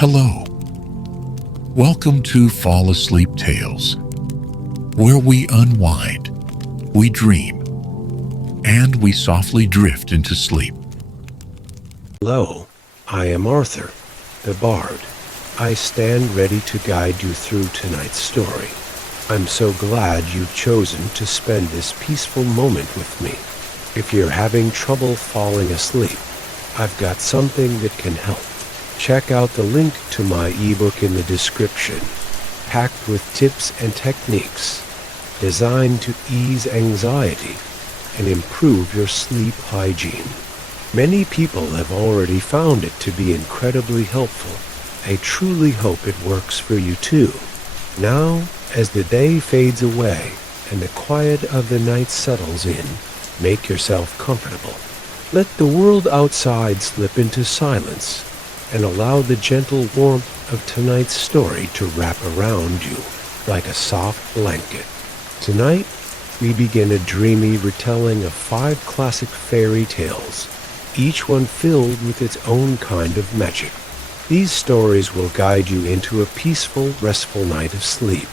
Hello. Welcome to Fall Asleep Tales, where we unwind, we dream, and we softly drift into sleep. Hello, I am Arthur, the Bard. I stand ready to guide you through tonight's story. I'm so glad you've chosen to spend this peaceful moment with me. If you're having trouble falling asleep, I've got something that can help. Check out the link to my ebook in the description, packed with tips and techniques designed to ease anxiety and improve your sleep hygiene. Many people have already found it to be incredibly helpful. I truly hope it works for you too. Now, as the day fades away and the quiet of the night settles in, make yourself comfortable. Let the world outside slip into silence and allow the gentle warmth of tonight's story to wrap around you like a soft blanket. Tonight, we begin a dreamy retelling of 5 classic fairy tales, each one filled with its own kind of magic. These stories will guide you into a peaceful, restful night of sleep.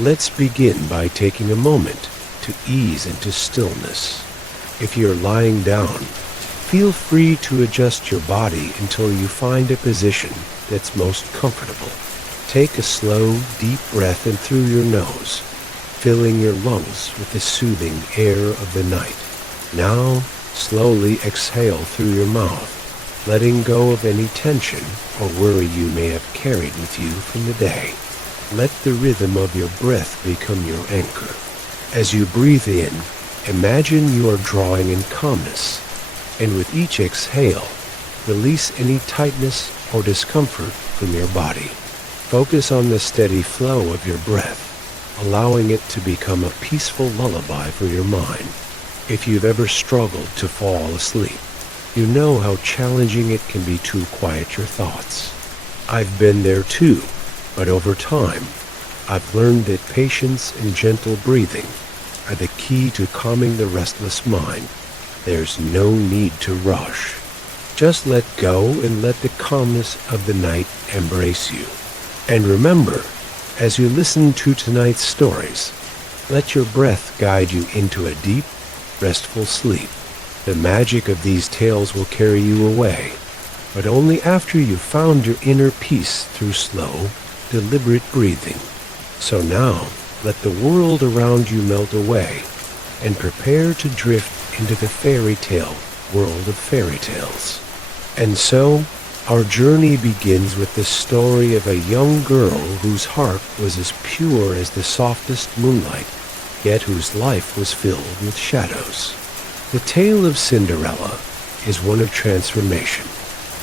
Let's begin by taking a moment to ease into stillness. If you're lying down, feel free to adjust your body until you find a position that's most comfortable. Take a slow, deep breath in through your nose, filling your lungs with the soothing air of the night. Now, slowly exhale through your mouth, letting go of any tension or worry you may have carried with you from the day. Let the rhythm of your breath become your anchor. As you breathe in, imagine you are drawing in calmness, and with each exhale, release any tightness or discomfort from your body. Focus on the steady flow of your breath, allowing it to become a peaceful lullaby for your mind. If you've ever struggled to fall asleep, you know how challenging it can be to quiet your thoughts. I've been there too, but over time, I've learned that patience and gentle breathing are the key to calming the restless mind. There's no need to rush. Just let go and let the calmness of the night embrace you. And remember, as you listen to tonight's stories, let your breath guide you into a deep, restful sleep. The magic of these tales will carry you away, but only after you've found your inner peace through slow, deliberate breathing. So now, let the world around you melt away and prepare to drift into the fairy tale world of fairy tales. And so, our journey begins with the story of a young girl whose heart was as pure as the softest moonlight, yet whose life was filled with shadows. The tale of Cinderella is one of transformation,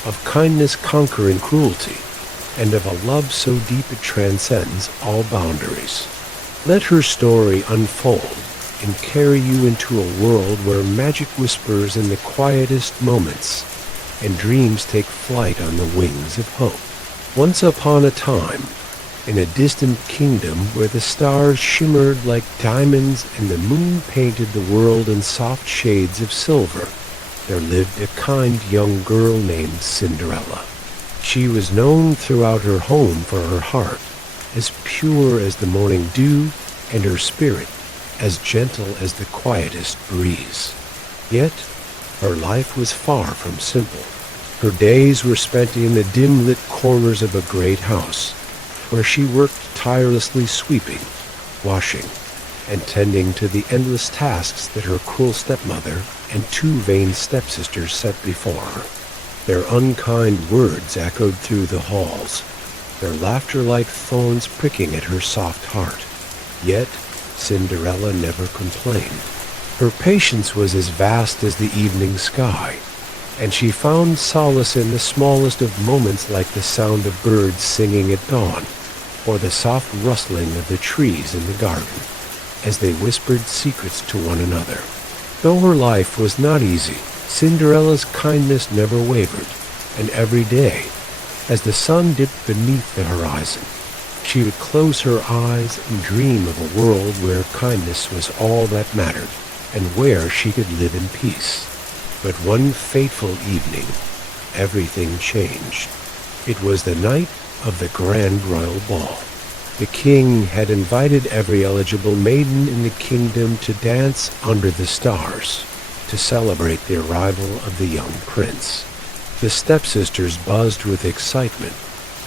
of kindness conquering cruelty, and of a love so deep it transcends all boundaries. Let her story unfold and carry you into a world where magic whispers in the quietest moments and dreams take flight on the wings of hope. Once upon a time, in a distant kingdom where the stars shimmered like diamonds and the moon painted the world in soft shades of silver, there lived a kind young girl named Cinderella. She was known throughout her home for her heart, as pure as the morning dew, and her spirit as gentle as the quietest breeze. Yet, her life was far from simple. Her days were spent in the dim-lit corners of a great house, where she worked tirelessly sweeping, washing, and tending to the endless tasks that her cruel stepmother and 2 vain stepsisters set before her. Their unkind words echoed through the halls, their laughter like thorns pricking at her soft heart. Yet, Cinderella never complained. Her patience was as vast as the evening sky, and she found solace in the smallest of moments like the sound of birds singing at dawn, or the soft rustling of the trees in the garden, as they whispered secrets to one another. Though her life was not easy, Cinderella's kindness never wavered, and every day, as the sun dipped beneath the horizon, she would close her eyes and dream of a world where kindness was all that mattered, and where she could live in peace. But one fateful evening, everything changed. It was the night of the grand royal ball. The king had invited every eligible maiden in the kingdom to dance under the stars to celebrate the arrival of the young prince. The stepsisters buzzed with excitement,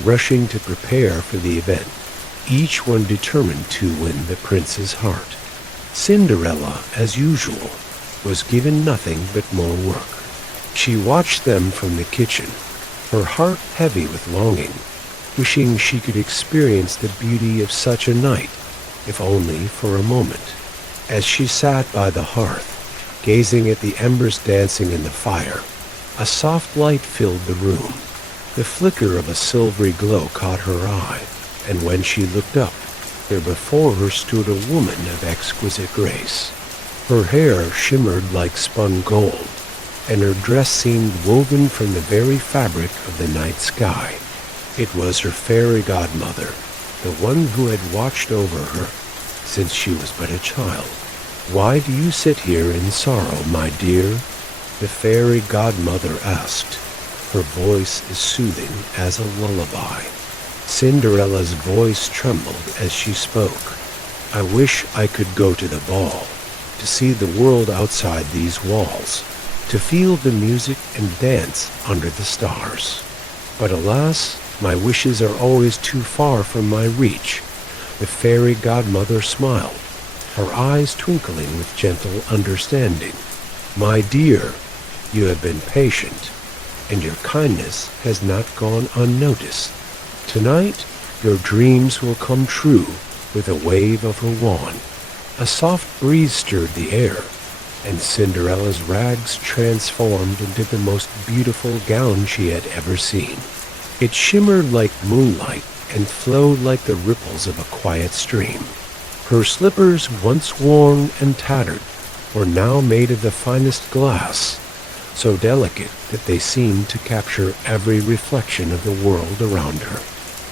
rushing to prepare for the event, each one determined to win the prince's heart. Cinderella, as usual, was given nothing but more work. She watched them from the kitchen, her heart heavy with longing, wishing she could experience the beauty of such a night, if only for a moment. As she sat by the hearth, gazing at the embers dancing in the fire, a soft light filled the room. The flicker of a silvery glow caught her eye, and when she looked up, there before her stood a woman of exquisite grace. Her hair shimmered like spun gold, and her dress seemed woven from the very fabric of the night sky. It was her fairy godmother, the one who had watched over her since she was but a child. "Why do you sit here in sorrow, my dear?" the fairy godmother asked. Her voice as soothing as a lullaby. Cinderella's voice trembled as she spoke. "I wish I could go to the ball, to see the world outside these walls, to feel the music and dance under the stars. But alas, my wishes are always too far from my reach." The fairy godmother smiled, her eyes twinkling with gentle understanding. "My dear, you have been patient, and your kindness has not gone unnoticed. Tonight, your dreams will come true with a wave of her wand." A soft breeze stirred the air, and Cinderella's rags transformed into the most beautiful gown she had ever seen. It shimmered like moonlight and flowed like the ripples of a quiet stream. Her slippers, once worn and tattered, were now made of the finest glass, so delicate that they seemed to capture every reflection of the world around her.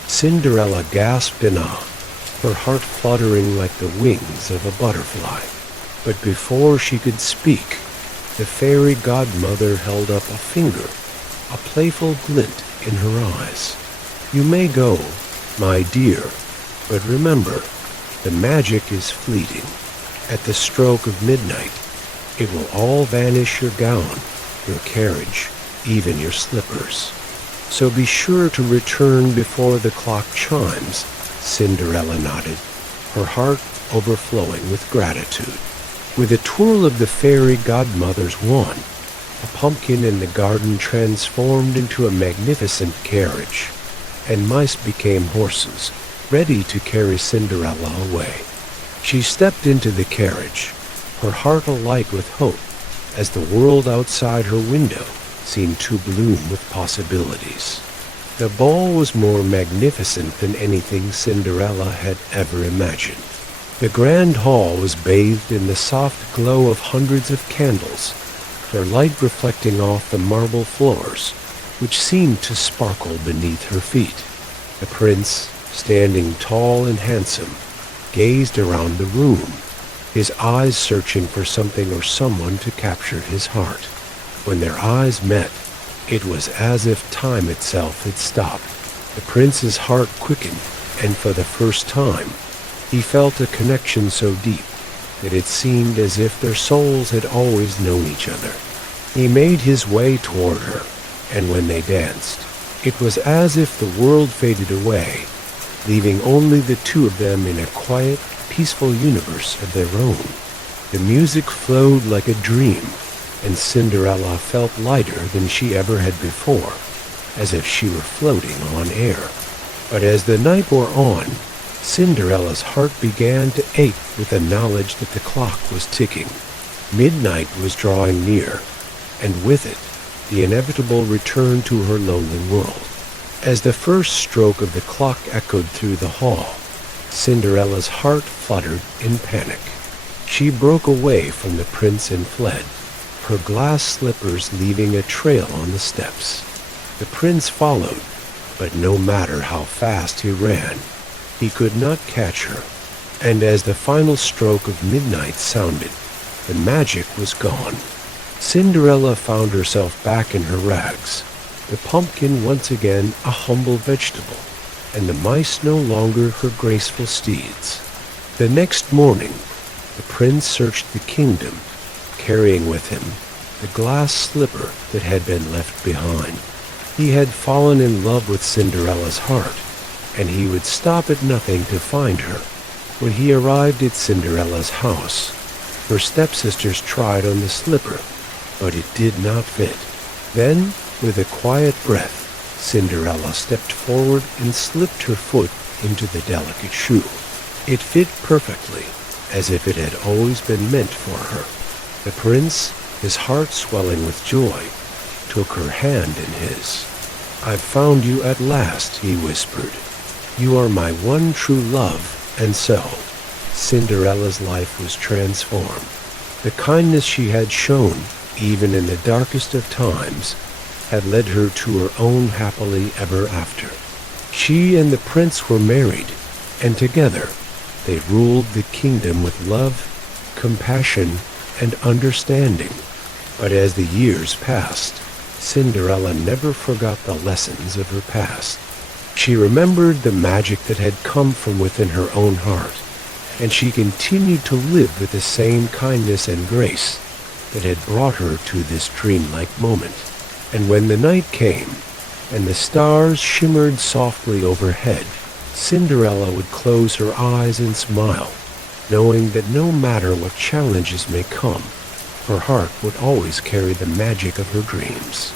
Cinderella gasped in awe, her heart fluttering like the wings of a butterfly. But before she could speak, the fairy godmother held up a finger, a playful glint in her eyes. "You may go, my dear, but remember, the magic is fleeting. At the stroke of midnight, it will all vanish, your gown, your carriage, even your slippers. So be sure to return before the clock chimes." Cinderella nodded, her heart overflowing with gratitude. With a twirl of the fairy godmother's wand, a pumpkin in the garden transformed into a magnificent carriage, and mice became horses, ready to carry Cinderella away. She stepped into the carriage, her heart alight with hope, as the world outside her window seemed to bloom with possibilities. The ball was more magnificent than anything Cinderella had ever imagined. The grand hall was bathed in the soft glow of hundreds of candles, their light reflecting off the marble floors, which seemed to sparkle beneath her feet. The prince, standing tall and handsome, gazed around the room, his eyes searching for something or someone to capture his heart. When their eyes met, it was as if time itself had stopped. The prince's heart quickened, and for the first time, he felt a connection so deep that it seemed as if their souls had always known each other. He made his way toward her, and when they danced, it was as if the world faded away, leaving only the two of them in a quiet, peaceful universe of their own. The music flowed like a dream, and Cinderella felt lighter than she ever had before, as if she were floating on air. But as the night wore on, Cinderella's heart began to ache with the knowledge that the clock was ticking. Midnight was drawing near, and with it, the inevitable return to her lonely world. As the first stroke of the clock echoed through the hall, Cinderella's heart fluttered in panic. She broke away from the prince and fled, her glass slippers leaving a trail on the steps. The prince followed, but no matter how fast he ran, he could not catch her, and as the final stroke of midnight sounded, the magic was gone. Cinderella found herself back in her rags, the pumpkin once again a humble vegetable, and the mice no longer her graceful steeds. The next morning, the prince searched the kingdom, carrying with him the glass slipper that had been left behind. He had fallen in love with Cinderella's heart, and he would stop at nothing to find her. When he arrived at Cinderella's house, her stepsisters tried on the slipper, but it did not fit. Then, with a quiet breath, Cinderella stepped forward and slipped her foot into the delicate shoe. It fit perfectly, as if it had always been meant for her. The prince, his heart swelling with joy, took her hand in his. "I've found you at last," he whispered. "You are my one true love." And so, Cinderella's life was transformed. The kindness she had shown, even in the darkest of times, had led her to her own happily ever after. She and the prince were married, and together they ruled the kingdom with love, compassion, and understanding. But as the years passed, Cinderella never forgot the lessons of her past. She remembered the magic that had come from within her own heart, and she continued to live with the same kindness and grace that had brought her to this dreamlike moment. And when the night came, and the stars shimmered softly overhead, Cinderella would close her eyes and smile, knowing that no matter what challenges may come, her heart would always carry the magic of her dreams.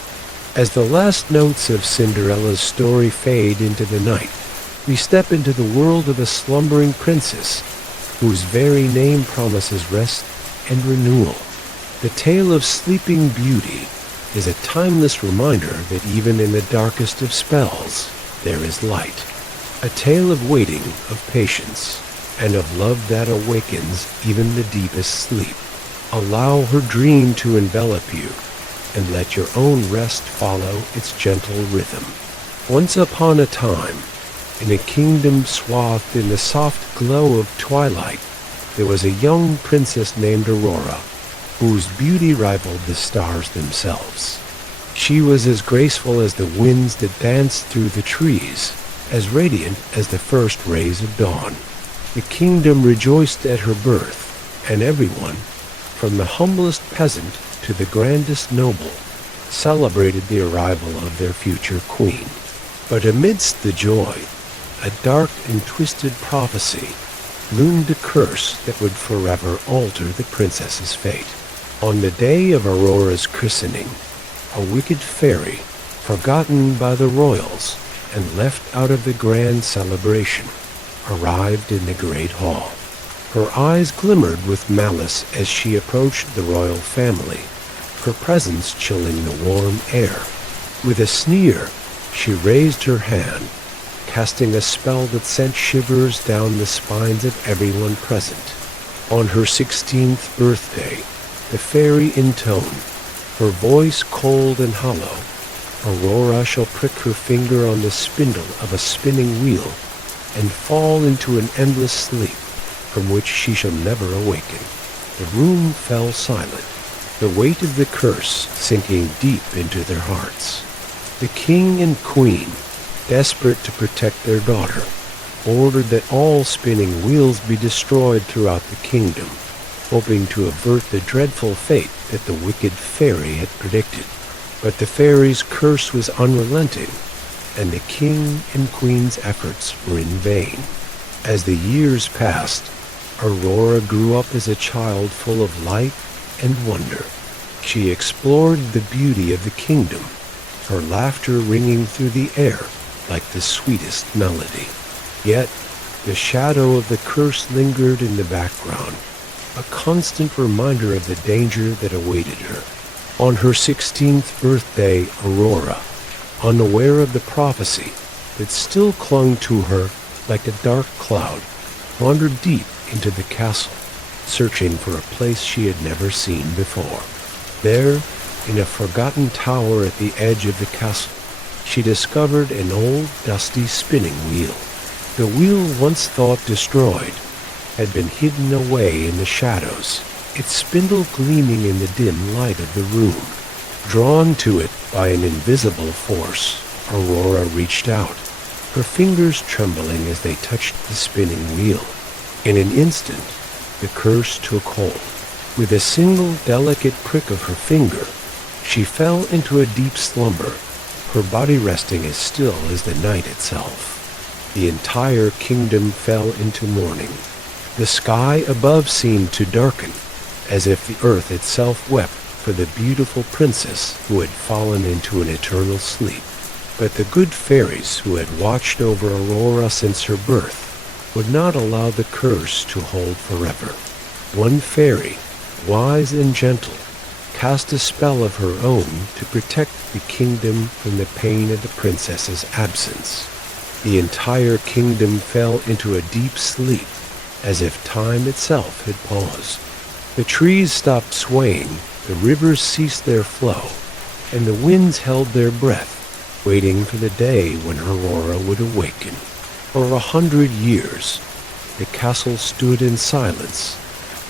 As the last notes of Cinderella's story fade into the night, we step into the world of a slumbering princess, whose very name promises rest and renewal. The tale of Sleeping Beauty is a timeless reminder that even in the darkest of spells, there is light. A tale of waiting, of patience, and of love that awakens even the deepest sleep. Allow her dream to envelop you, and let your own rest follow its gentle rhythm. Once upon a time, in a kingdom swathed in the soft glow of twilight, there was a young princess named Aurora, whose beauty rivaled the stars themselves. She was as graceful as the winds that danced through the trees, as radiant as the first rays of dawn. The kingdom rejoiced at her birth, and everyone, from the humblest peasant to the grandest noble, celebrated the arrival of their future queen. But amidst the joy, a dark and twisted prophecy loomed a curse that would forever alter the princess's fate. On the day of Aurora's christening, a wicked fairy, forgotten by the royals and left out of the grand celebration, arrived in the great hall. Her eyes glimmered with malice as she approached the royal family, her presence chilling the warm air. With a sneer, she raised her hand, casting a spell that sent shivers down the spines of everyone present. On her 16th birthday, the fairy intoned, her voice cold and hollow, "Aurora shall prick her finger on the spindle of a spinning wheel and fall into an endless sleep from which she shall never awaken." The room fell silent, the weight of the curse sinking deep into their hearts. The king and queen, desperate to protect their daughter, ordered that all spinning wheels be destroyed throughout the kingdom, hoping to avert the dreadful fate that the wicked fairy had predicted. But the fairy's curse was unrelenting, and the king and queen's efforts were in vain. As the years passed, Aurora grew up as a child full of light and wonder. She explored the beauty of the kingdom, her laughter ringing through the air like the sweetest melody. Yet, the shadow of the curse lingered in the background, a constant reminder of the danger that awaited her. On her 16th birthday, Aurora, unaware of the prophecy that still clung to her like a dark cloud, wandered deep into the castle, searching for a place she had never seen before. There, in a forgotten tower at the edge of the castle, she discovered an old, dusty spinning wheel. The wheel, once thought destroyed, had been hidden away in the shadows, its spindle gleaming in the dim light of the room. Drawn to it by an invisible force, Aurora reached out, her fingers trembling as they touched the spinning wheel. In an instant, the curse took hold. With a single delicate prick of her finger, she fell into a deep slumber, her body resting as still as the night itself. The entire kingdom fell into mourning. The sky above seemed to darken, as if the earth itself wept for the beautiful princess who had fallen into an eternal sleep. But the good fairies who had watched over Aurora since her birth would not allow the curse to hold forever. One fairy, wise and gentle, cast a spell of her own to protect the kingdom from the pain of the princess's absence. The entire kingdom fell into a deep sleep, as if time itself had paused. The trees stopped swaying, the rivers ceased their flow, and the winds held their breath, waiting for the day when Aurora would awaken. For 100 years, the castle stood in silence,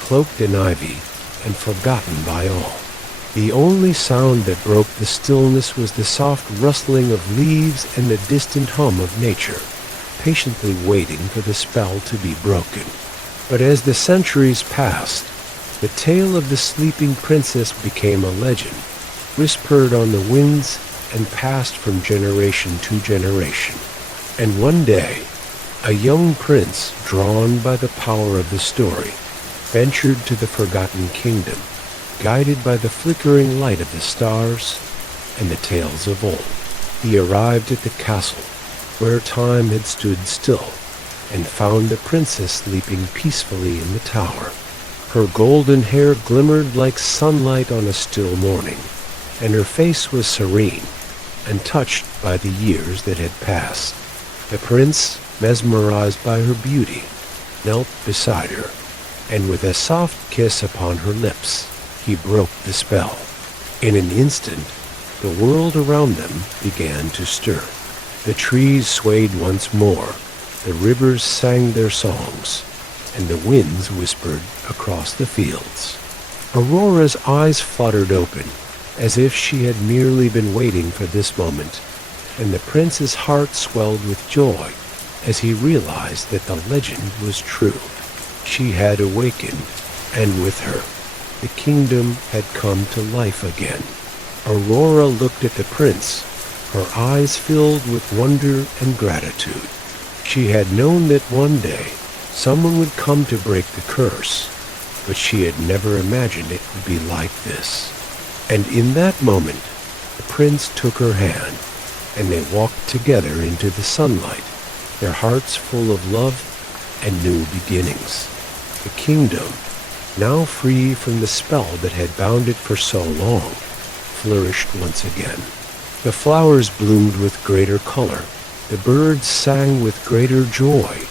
cloaked in ivy and forgotten by all. The only sound that broke the stillness was the soft rustling of leaves and the distant hum of nature, patiently waiting for the spell to be broken. But as the centuries passed, the tale of the sleeping princess became a legend, whispered on the winds and passed from generation to generation. And one day, a young prince, drawn by the power of the story, ventured to the forgotten kingdom, guided by the flickering light of the stars and the tales of old. He arrived at the castle, where time had stood still, and found the princess sleeping peacefully in the tower. Her golden hair glimmered like sunlight on a still morning, and her face was serene, untouched by the years that had passed. The prince, mesmerized by her beauty, knelt beside her, and with a soft kiss upon her lips, he broke the spell. In an instant, the world around them began to stir. The trees swayed once more, the rivers sang their songs, and the winds whispered across the fields. Aurora's eyes fluttered open, as if she had merely been waiting for this moment, and the prince's heart swelled with joy as he realized that the legend was true. She had awakened, and with her, the kingdom had come to life again. Aurora looked at the prince, her eyes filled with wonder and gratitude. She had known that one day someone would come to break the curse, but she had never imagined it would be like this. And in that moment, the prince took her hand, and they walked together into the sunlight, their hearts full of love and new beginnings. The kingdom, now free from the spell that had bound it for so long, flourished once again. The flowers bloomed with greater color, the birds sang with greater joy,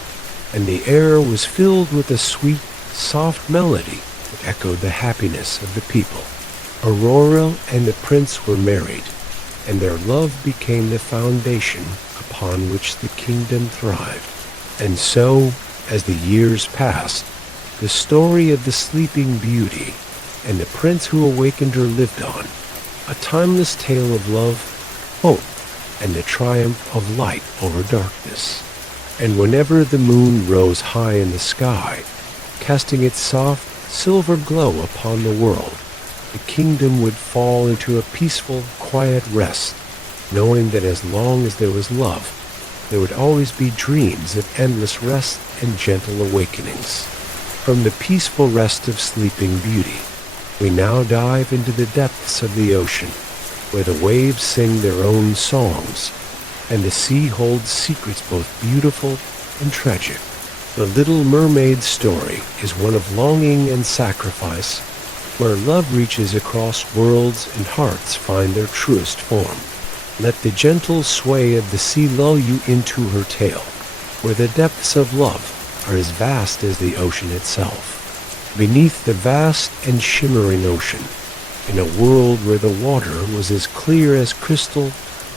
and the air was filled with a sweet, soft melody that echoed the happiness of the people. Aurora and the prince were married, and their love became the foundation upon which the kingdom thrived. And so, as the years passed, the story of the Sleeping Beauty and the prince who awakened her lived on, a timeless tale of love, hope, and the triumph of light over darkness. And whenever the moon rose high in the sky, casting its soft, silver glow upon the world, the kingdom would fall into a peaceful, quiet rest, knowing that as long as there was love, there would always be dreams of endless rest and gentle awakenings. From the peaceful rest of Sleeping Beauty, we now dive into the depths of the ocean, where the waves sing their own songs, and the sea holds secrets both beautiful and tragic. The Little Mermaid's story is one of longing and sacrifice, where love reaches across worlds and hearts find their truest form. Let the gentle sway of the sea lull you into her tale, where the depths of love are as vast as the ocean itself. Beneath the vast and shimmering ocean, in a world where the water was as clear as crystal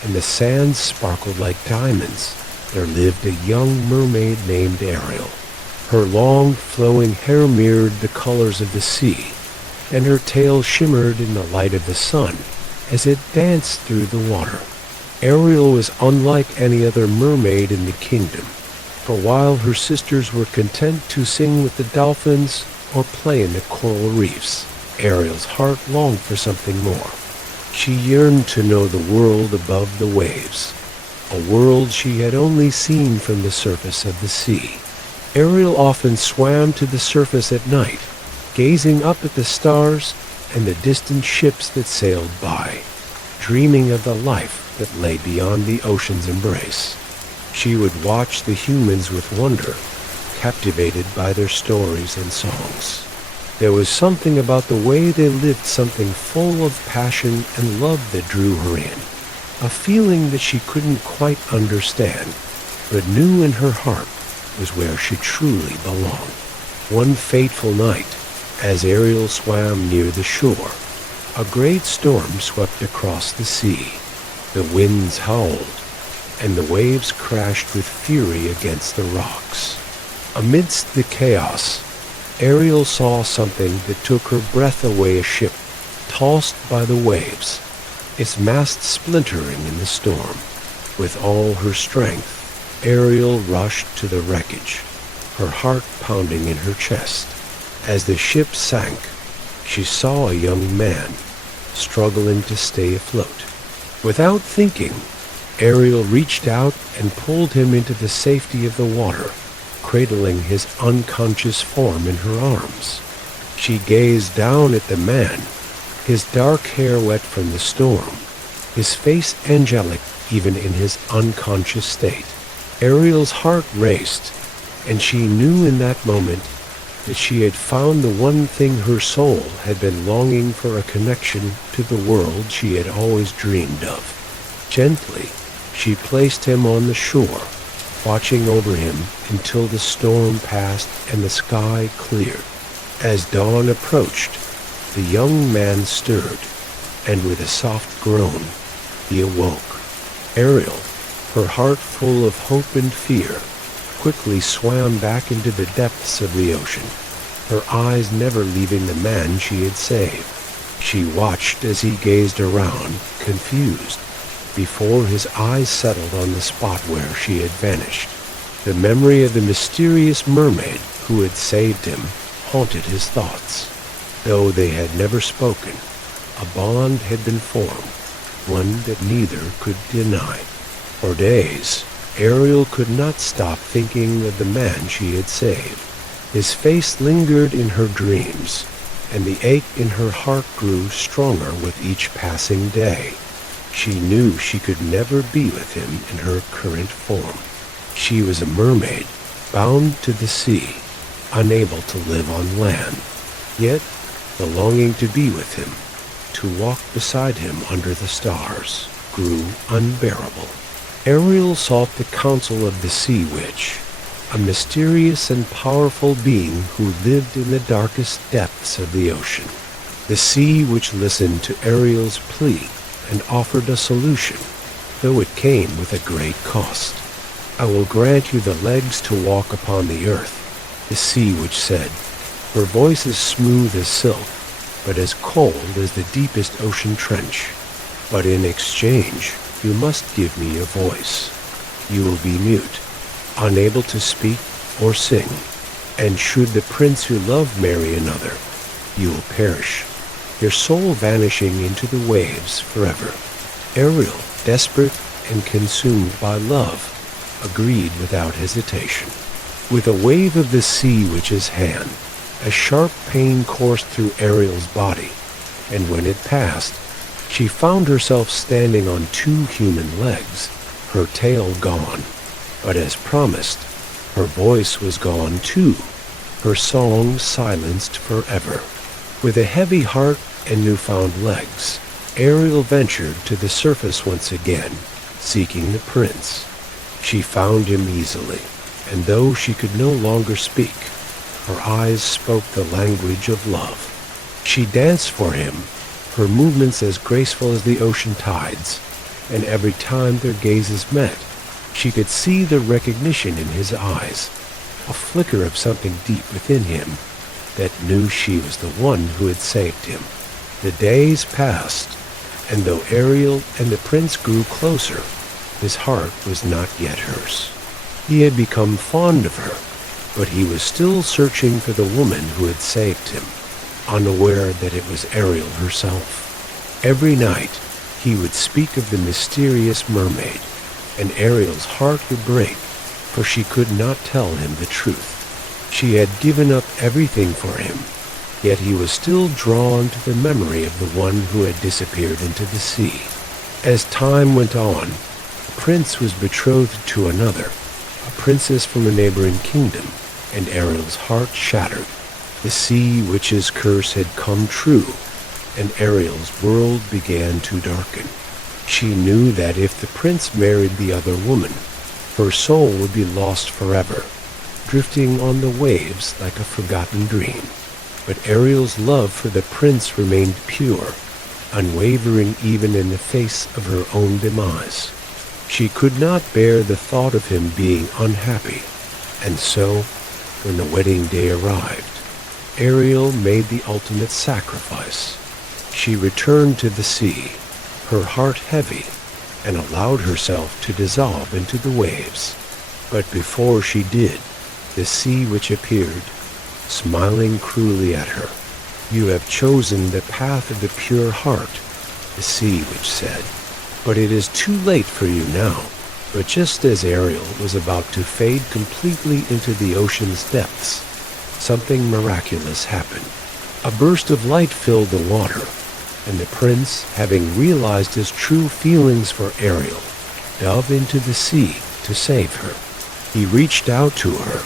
and the sands sparkled like diamonds, there lived a young mermaid named Ariel. Her long, flowing hair mirrored the colors of the sea, and her tail shimmered in the light of the sun as it danced through the water. Ariel was unlike any other mermaid in the kingdom, for while her sisters were content to sing with the dolphins or play in the coral reefs, Ariel's heart longed for something more. She yearned to know the world above the waves, a world she had only seen from the surface of the sea. Ariel often swam to the surface at night, gazing up at the stars and the distant ships that sailed by, dreaming of the life that lay beyond the ocean's embrace. She would watch the humans with wonder, captivated by their stories and songs. There was something about the way they lived, something full of passion and love that drew her in, a feeling that she couldn't quite understand, but knew in her heart was where she truly belonged. One fateful night, as Ariel swam near the shore, a great storm swept across the sea. The winds howled, and the waves crashed with fury against the rocks. Amidst the chaos, Ariel saw something that took her breath away, a ship tossed by the waves, its mast splintering in the storm. With all her strength, Ariel rushed to the wreckage, her heart pounding in her chest. As the ship sank, she saw a young man struggling to stay afloat. Without thinking, Ariel reached out and pulled him into the safety of the water, cradling his unconscious form in her arms. She gazed down at the man, his dark hair wet from the storm, his face angelic even in his unconscious state. Ariel's heart raced, and she knew in that moment that she had found the one thing her soul had been longing for, a connection to the world she had always dreamed of. Gently, she placed him on the shore, watching over him until the storm passed and the sky cleared. As dawn approached, the young man stirred, and with a soft groan, he awoke. Ariel, her heart full of hope and fear, quickly swam back into the depths of the ocean, her eyes never leaving the man she had saved. She watched as he gazed around, confused, before his eyes settled on the spot where she had vanished. The memory of the mysterious mermaid who had saved him haunted his thoughts. Though they had never spoken, a bond had been formed, one that neither could deny. For days, Ariel could not stop thinking of the man she had saved. His face lingered in her dreams, and the ache in her heart grew stronger with each passing day. She knew she could never be with him in her current form. She was a mermaid, bound to the sea, unable to live on land. Yet, the longing to be with him, to walk beside him under the stars, grew unbearable. Ariel sought the counsel of the Sea Witch, a mysterious and powerful being who lived in the darkest depths of the ocean. The Sea Witch listened to Ariel's plea and offered a solution, though it came with a great cost. "I will grant you the legs to walk upon the earth," the Sea Witch said. Her voice is smooth as silk, but as cold as the deepest ocean trench. "But in exchange, you must give me your voice. You will be mute, unable to speak or sing, and should the prince you love marry another, you will perish, your soul vanishing into the waves forever." Ariel, desperate and consumed by love, agreed without hesitation. With a wave of the Sea Witch's hand, a sharp pain coursed through Ariel's body, and when it passed, she found herself standing on two human legs, her tail gone. But as promised, her voice was gone too, her song silenced forever. With a heavy heart and newfound legs, Ariel ventured to the surface once again, seeking the prince. She found him easily, and though she could no longer speak, her eyes spoke the language of love. She danced for him, her movements as graceful as the ocean tides, and every time their gazes met, she could see the recognition in his eyes, a flicker of something deep within him that knew she was the one who had saved him. The days passed, And though Ariel and the prince grew closer, his heart was not yet hers. He had become fond of her, but he was still searching for the woman who had saved him, unaware that it was Ariel herself. Every night, he would speak of the mysterious mermaid, and Ariel's heart would break, for she could not tell him the truth. She had given up everything for him, yet he was still drawn to the memory of the one who had disappeared into the sea. As time went on, the prince was betrothed to another, a princess from a neighboring kingdom, and Ariel's heart shattered. The sea witch's curse had come true, and Ariel's world began to darken. She knew that if the prince married the other woman, her soul would be lost forever, drifting on the waves like a forgotten dream. But Ariel's love for the prince remained pure, unwavering even in the face of her own demise. She could not bear the thought of him being unhappy, and so, when the wedding day arrived, Ariel made the ultimate sacrifice. She returned to the sea, her heart heavy, and allowed herself to dissolve into the waves. But before she did, the sea witch appeared, smiling cruelly at her. "You have chosen the path of the pure heart," the sea witch said, "but it is too late for you now." But just as Ariel was about to fade completely into the ocean's depths, something miraculous happened. A burst of light filled the water, and the prince, having realized his true feelings for Ariel, dove into the sea to save her. He reached out to her,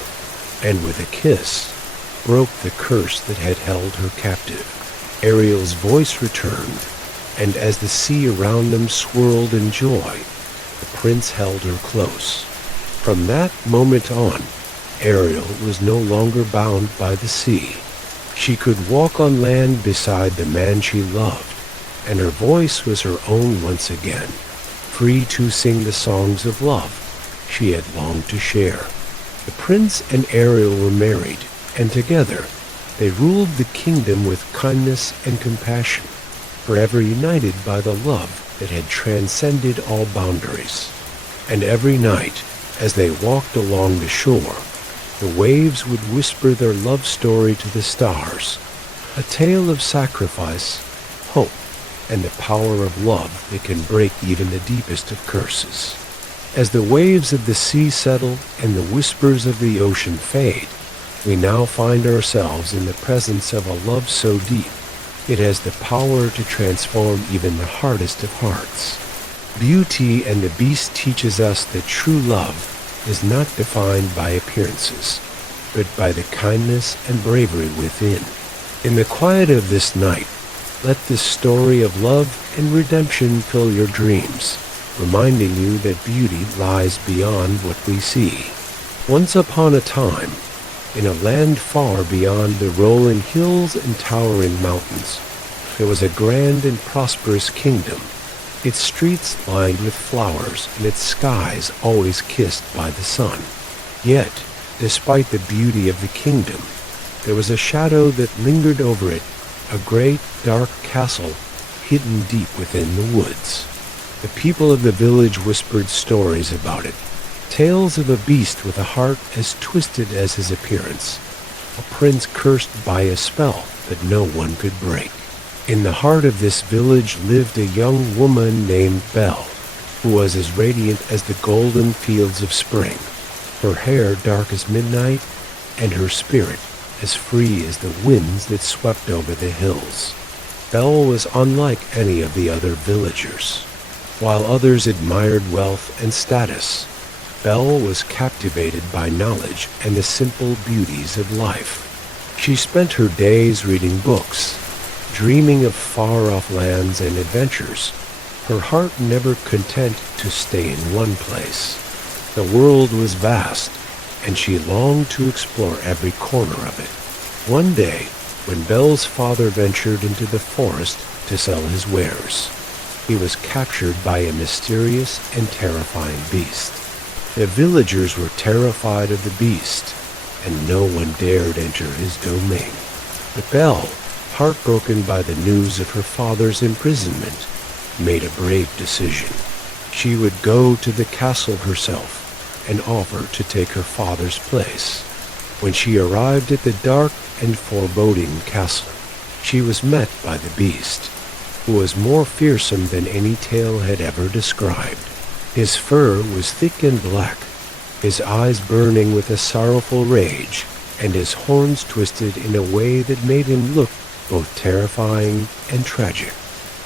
and with a kiss, broke the curse that had held her captive. Ariel's voice returned, and as the sea around them swirled in joy, the prince held her close. From that moment on, Ariel was no longer bound by the sea. She could walk on land beside the man she loved, and her voice was her own once again, free to sing the songs of love she had longed to share. The prince and Ariel were married, and together they ruled the kingdom with kindness and compassion, forever united by the love that had transcended all boundaries. And every night, as they walked along the shore, the waves would whisper their love story to the stars, a tale of sacrifice, hope, and the power of love that can break even the deepest of curses. As the waves of the sea settle and the whispers of the ocean fade, we now find ourselves in the presence of a love so deep, it has the power to transform even the hardest of hearts. Beauty and the Beast teaches us that true love is not defined by appearances, but by the kindness and bravery within. In the quiet of this night, let this story of love and redemption fill your dreams, reminding you that beauty lies beyond what we see. Once upon a time, in a land far beyond the rolling hills and towering mountains, there was a grand and prosperous kingdom, its streets lined with flowers and its skies always kissed by the sun. Yet, despite the beauty of the kingdom, there was a shadow that lingered over it, a great, dark castle hidden deep within the woods. The people of the village whispered stories about it, tales of a beast with a heart as twisted as his appearance, a prince cursed by a spell that no one could break. In the heart of this village lived a young woman named Belle, who was as radiant as the golden fields of spring, her hair dark as midnight, and her spirit as free as the winds that swept over the hills. Belle was unlike any of the other villagers. While others admired wealth and status, Belle was captivated by knowledge and the simple beauties of life. She spent her days reading books, dreaming of far-off lands and adventures, her heart never content to stay in one place. The world was vast, and she longed to explore every corner of it. One day, when Belle's father ventured into the forest to sell his wares, he was captured by a mysterious and terrifying beast. The villagers were terrified of the beast, and no one dared enter his domain. But Belle, heartbroken by the news of her father's imprisonment, made a brave decision. She would go to the castle herself and offer to take her father's place. When she arrived at the dark and foreboding castle, she was met by the beast, who was more fearsome than any tale had ever described. His fur was thick and black, his eyes burning with a sorrowful rage, and his horns twisted in a way that made him look both terrifying and tragic.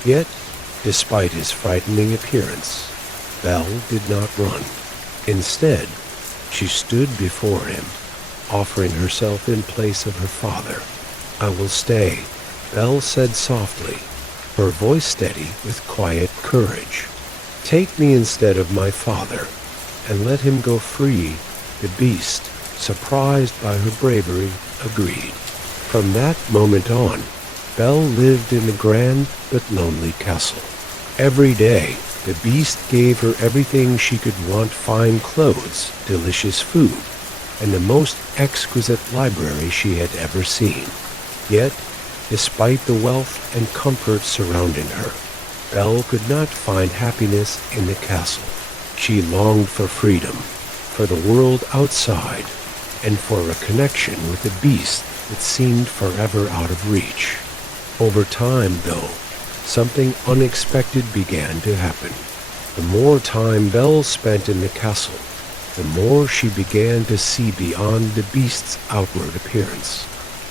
Yet, despite his frightening appearance, Belle did not run. Instead, she stood before him, offering herself in place of her father. "I will stay," Belle said softly, her voice steady with quiet courage. "Take me instead of my father, and let him go free." The beast, surprised by her bravery, agreed. From that moment on, Belle lived in a grand but lonely castle. Every day, the beast gave her everything she could want: fine clothes, delicious food, and the most exquisite library she had ever seen. Yet, despite the wealth and comfort surrounding her, Belle could not find happiness in the castle. She longed for freedom, for the world outside, and for a connection with a beast that seemed forever out of reach. Over time, though, something unexpected began to happen. The more time Belle spent in the castle, the more she began to see beyond the beast's outward appearance.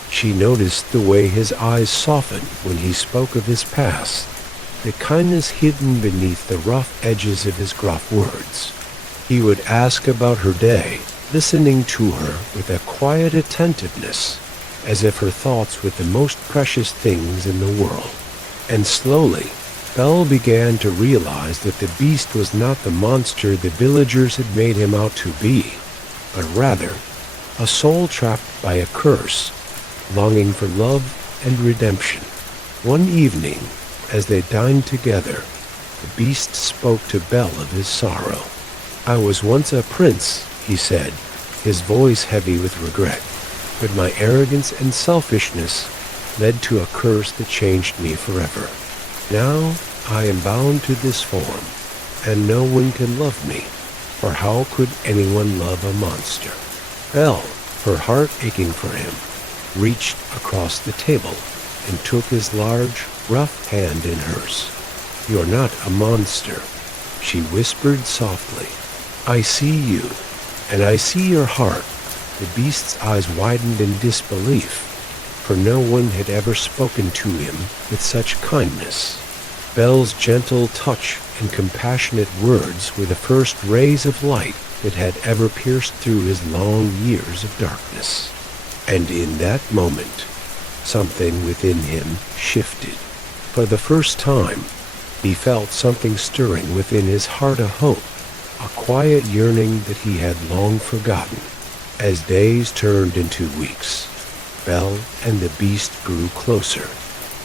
She noticed the way his eyes softened when he spoke of his past, the kindness hidden beneath the rough edges of his gruff words. He would ask about her day, listening to her with a quiet attentiveness, as if her thoughts were the most precious things in the world. And slowly, Belle began to realize that the beast was not the monster the villagers had made him out to be, but rather a soul trapped by a curse, longing for love and redemption. One evening, as they dined together, the beast spoke to Belle of his sorrow. "I was once a prince," he said, his voice heavy with regret, "but my arrogance and selfishness led to a curse that changed me forever. Now I am bound to this form, and no one can love me, for how could anyone love a monster?" Belle, her heart aching for him, reached across the table and took his large, rough hand in hers. "You're not a monster," she whispered softly. "I see you, and I see your heart." The beast's eyes widened in disbelief, for no one had ever spoken to him with such kindness. Belle's gentle touch and compassionate words were the first rays of light that had ever pierced through his long years of darkness. And in that moment, something within him shifted. For the first time, he felt something stirring within his heart, a hope, a quiet yearning that he had long forgotten. As days turned into weeks, Belle and the beast grew closer.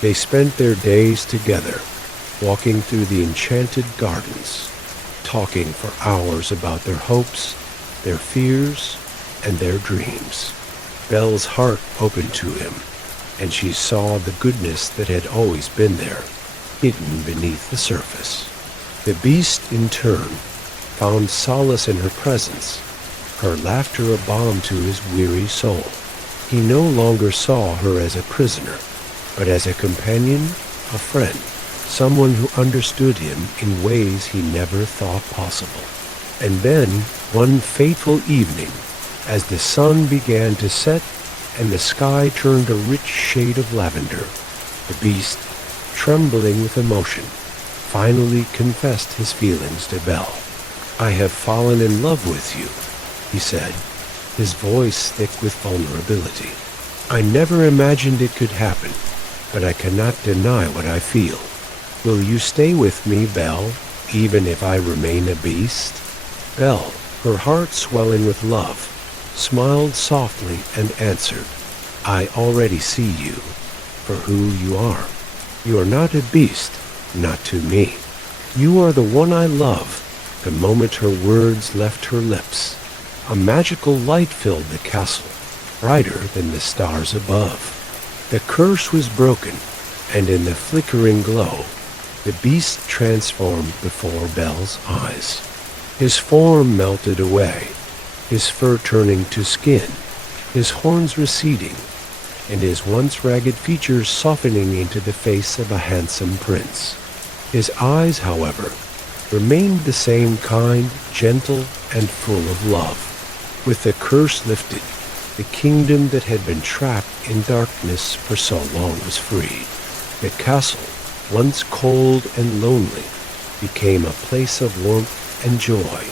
They spent their days together, walking through the enchanted gardens, talking for hours about their hopes, their fears, and their dreams. Belle's heart opened to him, and she saw the goodness that had always been there, hidden beneath the surface. The beast, in turn, found solace in her presence, her laughter a balm to his weary soul. He no longer saw her as a prisoner, but as a companion, a friend, someone who understood him in ways he never thought possible. And then, one fateful evening, as the sun began to set and the sky turned a rich shade of lavender, the beast, trembling with emotion, finally confessed his feelings to Belle. "I have fallen in love with you," he said, his voice thick with vulnerability. "I never imagined it could happen, but I cannot deny what I feel. Will you stay with me, Belle, even if I remain a beast?" Belle, her heart swelling with love, smiled softly and answered, "I already see you for who you are. You are not a beast, not to me. You are the one I love." The moment her words left her lips, a magical light filled the castle, brighter than the stars above. The curse was broken, and in the flickering glow, The beast transformed before Belle's eyes. His form melted away, his fur turning to skin, his horns receding, and his once ragged features softening into the face of a handsome prince. His eyes, however, remained the same kind, gentle, and full of love. With the curse lifted, the kingdom that had been trapped in darkness for so long was freed. The castle, once cold and lonely, became a place of warmth and joy.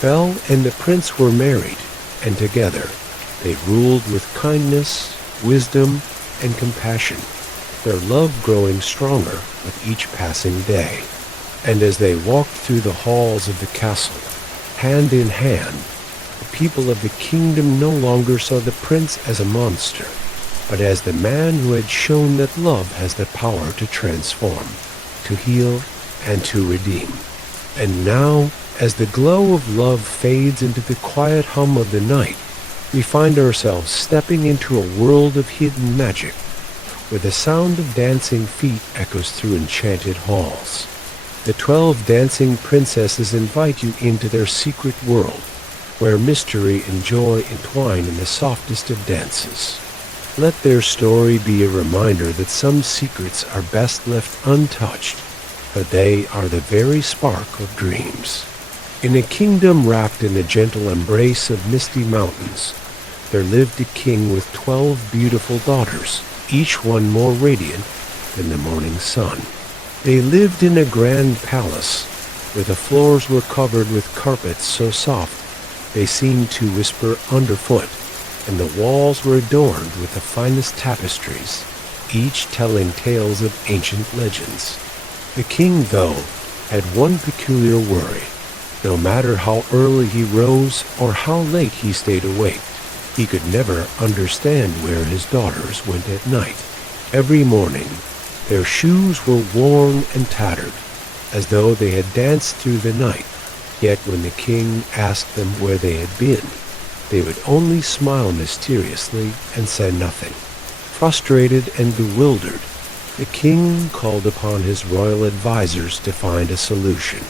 Belle and the prince were married, and together they ruled with kindness, wisdom, and compassion, their love growing stronger with each passing day. And as they walked through the halls of the castle, hand in hand, the people of the kingdom no longer saw the prince as a monster, but as the man who had shown that love has the power to transform, to heal, and to redeem. And now, as the glow of love fades into the quiet hum of the night, we find ourselves stepping into a world of hidden magic, where the sound of dancing feet echoes through enchanted halls. The 12 dancing princesses invite you into their secret world, where mystery and joy entwine in the softest of dances. Let their story be a reminder that some secrets are best left untouched, for they are the very spark of dreams. In a kingdom wrapped in the gentle embrace of misty mountains, there lived a king with 12 beautiful daughters, each one more radiant than the morning sun. They lived in a grand palace, where the floors were covered with carpets so soft they seemed to whisper underfoot, and the walls were adorned with the finest tapestries, each telling tales of ancient legends. The king, though, had one peculiar worry. No matter how early he rose or how late he stayed awake, he could never understand where his daughters went at night. Every morning, their shoes were worn and tattered, as though they had danced through the night. Yet when the king asked them where they had been, they would only smile mysteriously and say nothing. Frustrated and bewildered, the king called upon his royal advisors to find a solution.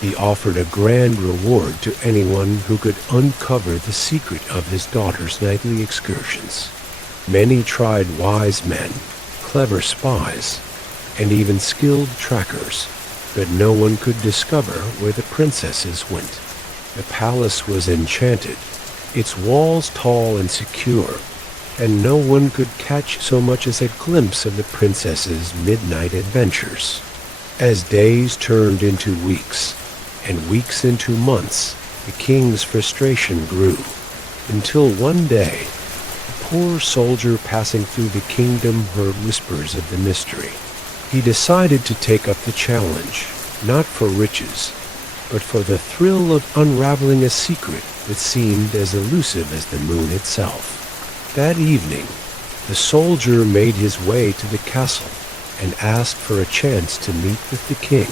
He offered a grand reward to anyone who could uncover the secret of his daughter's nightly excursions. Many tried wise men, clever spies, and even skilled trackers, but no one could discover where the princesses went. The palace was enchanted, its walls tall and secure, and no one could catch so much as a glimpse of the princess's midnight adventures. As days turned into weeks, and weeks into months, the king's frustration grew, until one day, a poor soldier passing through the kingdom heard whispers of the mystery. He decided to take up the challenge, not for riches, but for the thrill of unraveling a secret that seemed as elusive as the moon itself. That evening, the soldier made his way to the castle and asked for a chance to meet with the king.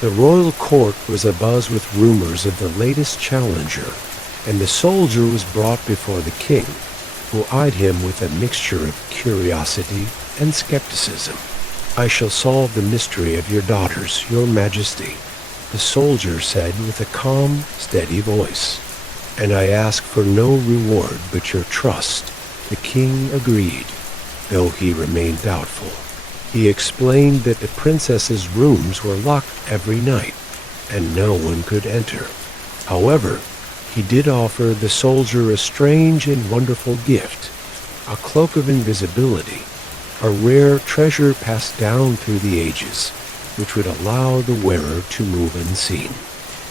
The royal court was abuzz with rumors of the latest challenger, and the soldier was brought before the king, who eyed him with a mixture of curiosity and skepticism. "I shall solve the mystery of your daughters, your majesty," the soldier said with a calm, steady voice. "And I ask for no reward but your trust." The king agreed, though he remained doubtful. He explained that the princess's rooms were locked every night, and no one could enter. However, he did offer the soldier a strange and wonderful gift, a cloak of invisibility, a rare treasure passed down through the ages, which would allow the wearer to move unseen.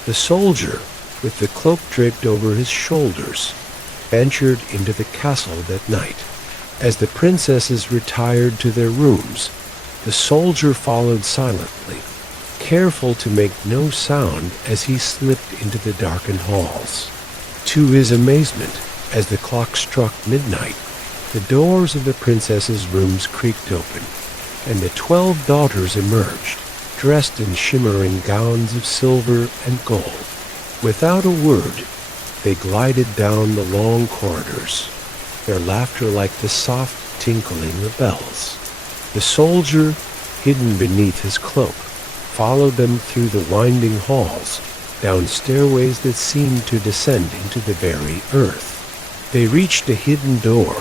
The soldier, with the cloak draped over his shoulders, ventured into the castle that night. As the princesses retired to their rooms, the soldier followed silently, careful to make no sound as he slipped into the darkened halls. To his amazement, as the clock struck midnight, the doors of the princesses' rooms creaked open, and the 12 daughters emerged, dressed in shimmering gowns of silver and gold. Without a word, they glided down the long corridors, their laughter like the soft tinkling of bells. The soldier, hidden beneath his cloak, followed them through the winding halls, down stairways that seemed to descend into the very earth. They reached a hidden door,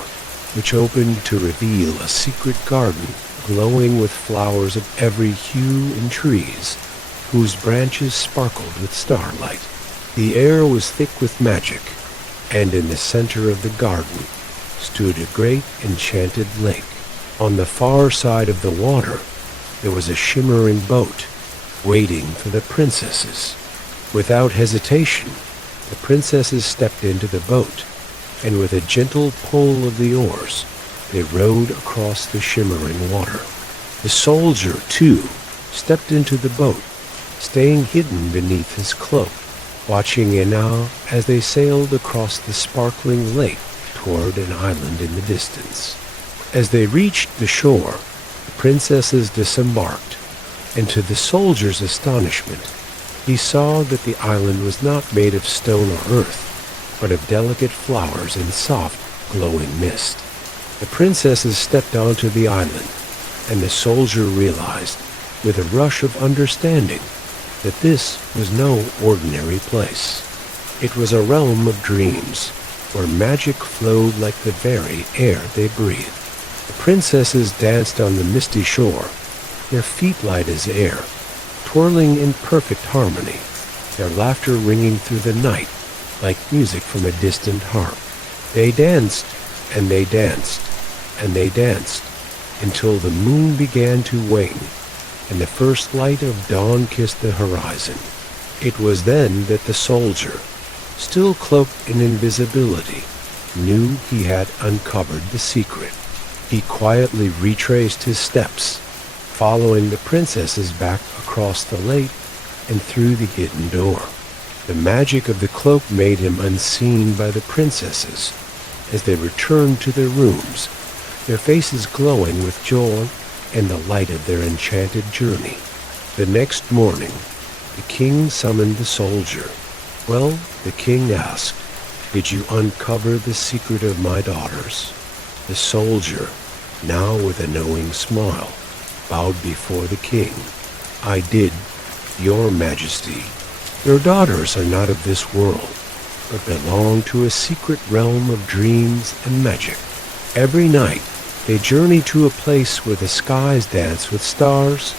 which opened to reveal a secret garden glowing with flowers of every hue and trees, whose branches sparkled with starlight. The air was thick with magic, and in the center of the garden stood a great enchanted lake. On the far side of the water, there was a shimmering boat, waiting for the princesses. Without hesitation, the princesses stepped into the boat, and with a gentle pull of the oars, they rowed across the shimmering water. The soldier, too, stepped into the boat, staying hidden beneath his cloak, watching in awe as they sailed across the sparkling lake toward an island in the distance. As they reached the shore, the princesses disembarked, and to the soldier's astonishment, he saw that the island was not made of stone or earth, but of delicate flowers and soft, glowing mist. The princesses stepped onto the island, and the soldier realized, with a rush of understanding, that this was no ordinary place. It was a realm of dreams, where magic flowed like the very air they breathed. The princesses danced on the misty shore, their feet light as air, twirling in perfect harmony, their laughter ringing through the night like music from a distant harp. They danced, and they danced, and they danced, until the moon began to wane, and the first light of dawn kissed the horizon. It was then that the soldier, still cloaked in invisibility, knew he had uncovered the secret. He quietly retraced his steps, following the princesses back across the lake and through the hidden door. The magic of the cloak made him unseen by the princesses as they returned to their rooms, their faces glowing with joy and the light of their enchanted journey. The next morning, the king summoned the soldier. "Well," the king asked, "did you uncover the secret of my daughters?" The soldier, now with a knowing smile, bowed before the king. "I did, your majesty. Your daughters are not of this world, but belong to a secret realm of dreams and magic. Every night, they journey to a place where the skies dance with stars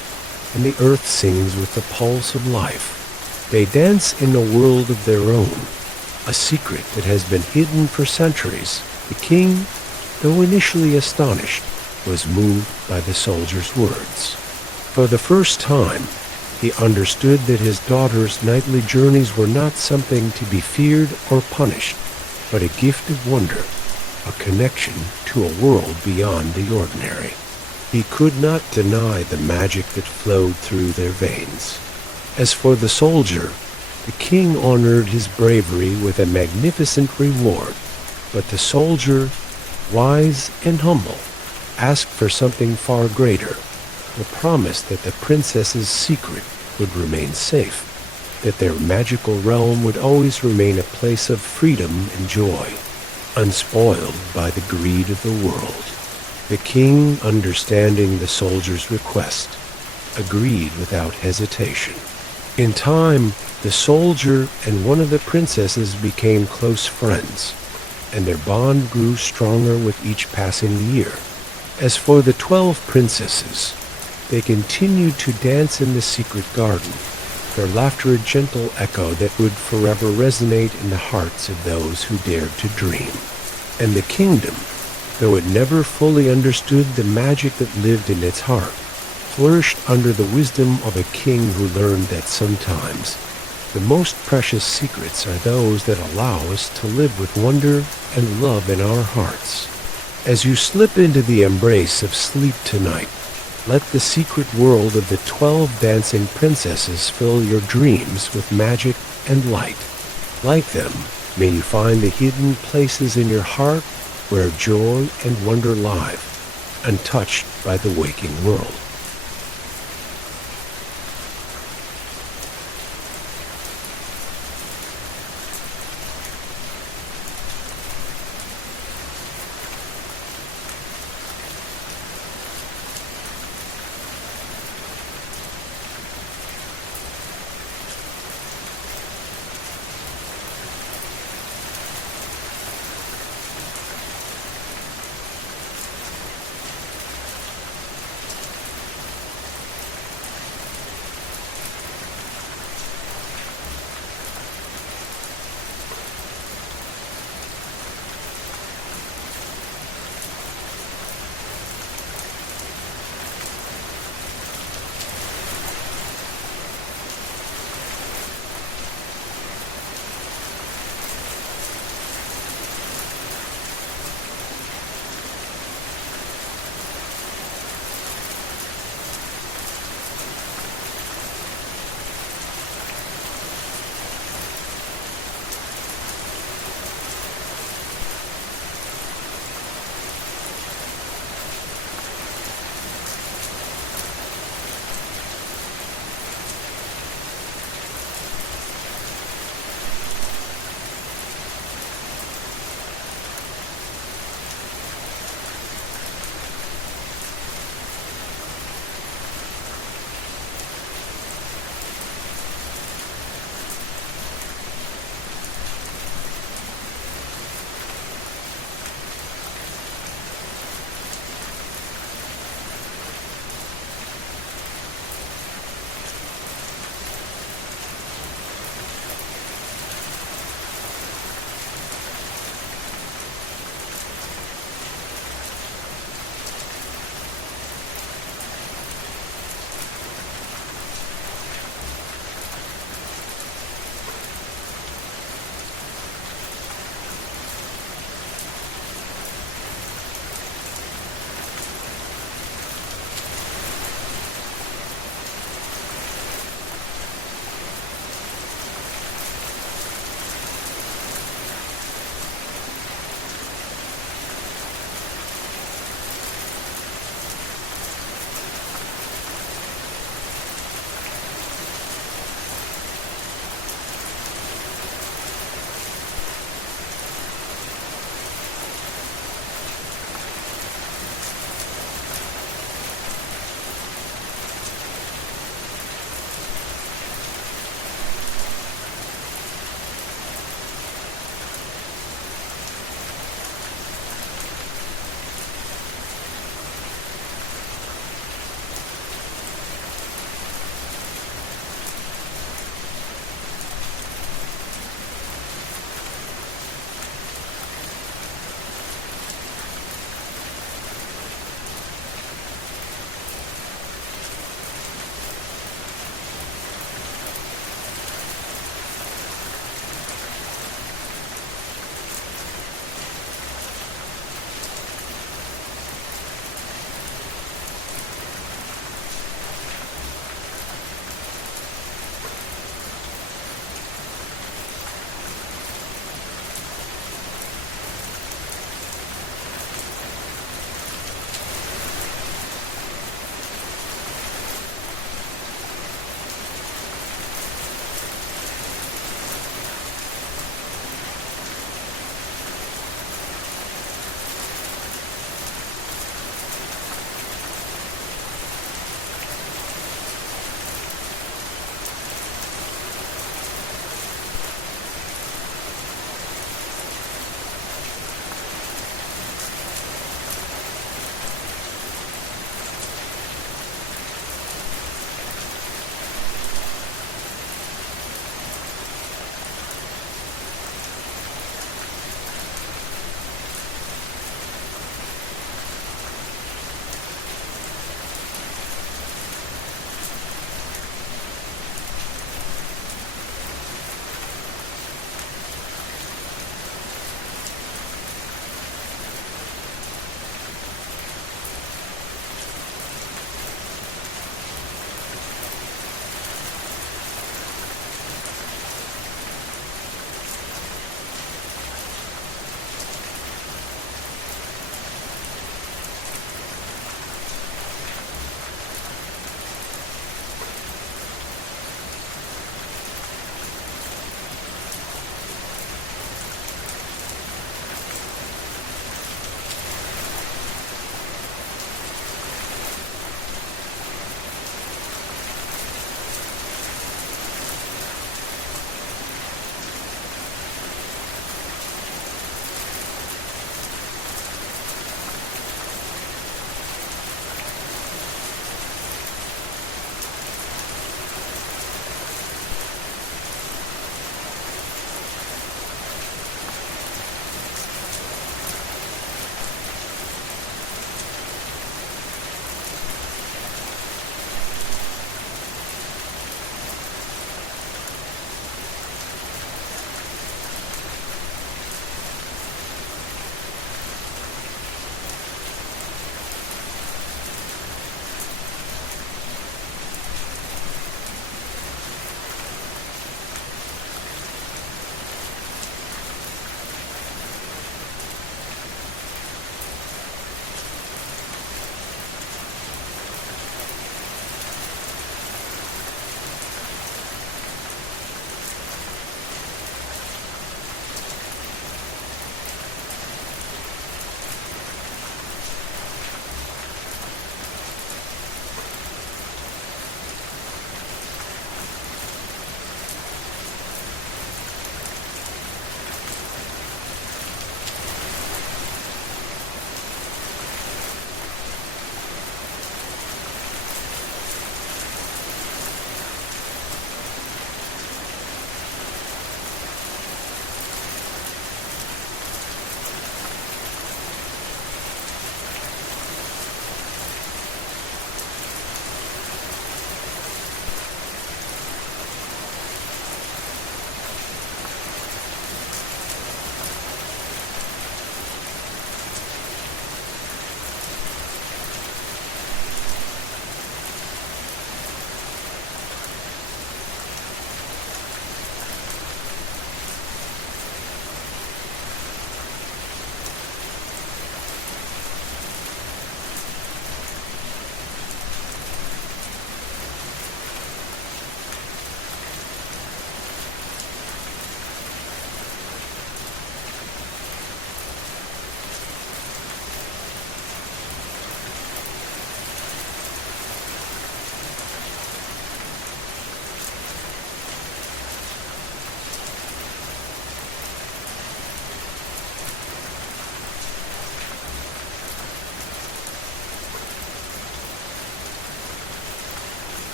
and the earth sings with the pulse of life. They dance in a world of their own, a secret that has been hidden for centuries." The king, though initially astonished, was moved by the soldier's words. For the first time, he understood that his daughter's nightly journeys were not something to be feared or punished, but a gift of wonder, a connection to a world beyond the ordinary. He could not deny the magic that flowed through their veins. As for the soldier, the king honored his bravery with a magnificent reward, but the soldier, wise and humble, asked for something far greater, the promise that the princess's secret would remain safe, that their magical realm would always remain a place of freedom and joy, unspoiled by the greed of the world. The king, understanding the soldier's request, agreed without hesitation. In time, the soldier and one of the princesses became close friends, and their bond grew stronger with each passing year. As for the 12 princesses, they continued to dance in the secret garden, their laughter a gentle echo that would forever resonate in the hearts of those who dared to dream. And the kingdom, though it never fully understood the magic that lived in its heart, flourished under the wisdom of a king who learned that sometimes the most precious secrets are those that allow us to live with wonder and love in our hearts. As you slip into the embrace of sleep tonight, let the secret world of the 12 dancing princesses fill your dreams with magic and light. Like them, may you find the hidden places in your heart where joy and wonder lie, untouched by the waking world.